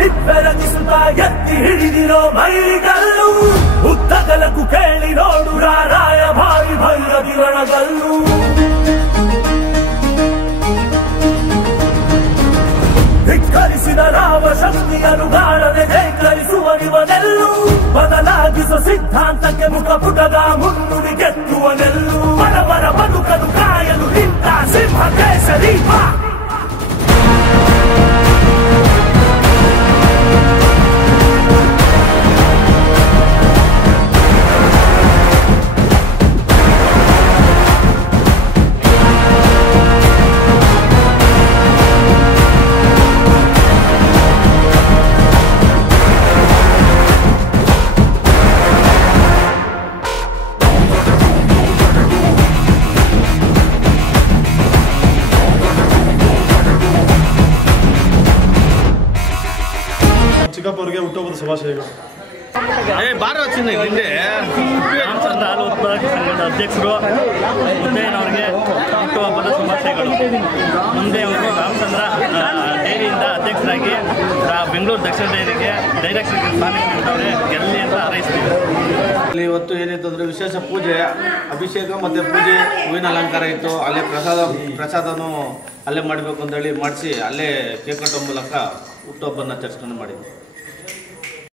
ನಿಬ್ಬೆರಗಿಸುತ್ತಾ ಎತ್ತಿ ಹಿಡಿದಿರೋ ಮೈಲಿಗಲ್ಲು ಉದ್ದಗಲಕ್ಕೂ ಕೇಳಿ ನೋಡು ರಾರಾಯ ಭಾರಿ ಭೈರವಿ ರಣಗಲ್ಲು ಧಿಕ್ಕರಿಸಿದ ರಾಮ ಶಕ್ತಿಯನ್ನು ಗಾಳನೆ ಧಿಕ್ಕರಿಸುವನಿವನೆಲ್ಲು ಬದಲಾಗಿಸುವ ಸಿದ್ಧಾಂತಕ್ಕೆ ಮುಖಪುಟದ ಮುನ್ನುಡಿ ಗೆತ್ತುವನೆಲ್ಲು ಬಡವರ ಬದುಕಲು ಕಾಯಲು ನಿಂತ ಸಿಂಹ ಕೇಸರಿ ಬಾ ಚಿಕ್ಕಪ್ಪವ್ರಿಗೆ ಹುಟ್ಟುಹಬ್ಬದ ಶುಭಾಶಯಗಳು. ಹಾಲು ಉತ್ಪಾದಕ ಸಂಘದ ಅಧ್ಯಕ್ಷರು ಮುದ್ದಯ್ಯನವರಿಗೆ ಹುಟ್ಟುಹಬ್ಬದ ಶುಭಾಶಯಗಳು. ಮುಂದೆ ಅವರು ರಾಮಚಂದ್ರ ಡೈರಿಯಿಂದ ಅಧ್ಯಕ್ಷರಾಗಿ ಬೆಂಗಳೂರು ದಕ್ಷಿಣ ಡೈರಿಗೆ ಡೈರೆಕ್ಟರ್ ಸ್ಥಾನಕ್ಕೆ ನೀಡಿದವರೇ ಗೆಲ್ಲಿ ಅಂತ ಹಾರೈಸ್ತೀವಿ. ಇವತ್ತು ಏನಿತ್ತಂದರೆ ವಿಶೇಷ ಪೂಜೆ, ಅಭಿಷೇಕ ಮತ್ತು ಪೂಜೆ, ಹೂವಿನ ಅಲಂಕಾರ ಇತ್ತು. ಅಲ್ಲೇ ಪ್ರಸಾದನೂ ಅಲ್ಲೇ ಮಾಡಬೇಕು ಅಂತೇಳಿ ಮಾಡಿಸಿ ಅಲ್ಲೇ ಕೇಕ್ ಕಟ್ಟೋ ಮೂಲಕ ಹುಟ್ಟುಹಬ್ಬನ ಆಚರಿಸ್ಕೊಂಡು ಮಾಡಿದ್ವಿ.